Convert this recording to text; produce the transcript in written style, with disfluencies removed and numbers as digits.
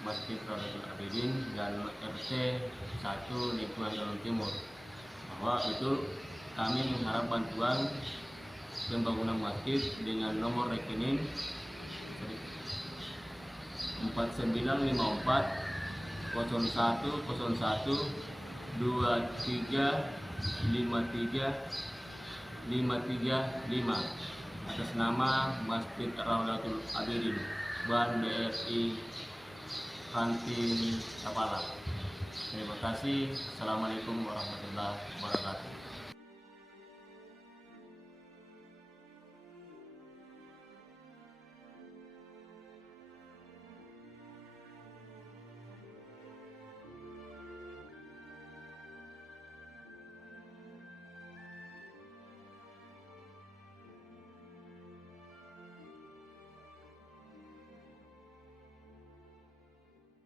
Masjid Raudhatul Abidin dan RT 1 lingkungan Galung Timur, bahwa itu kami mengharap bantuan pembangunan masjid dengan nomor rekening 4954 0101 2353535 atas nama Masjid Raudhatul Abidin, Ban BRI Kantin Tapalang. Terima kasih. Assalamualaikum warahmatullahi wabarakatuh.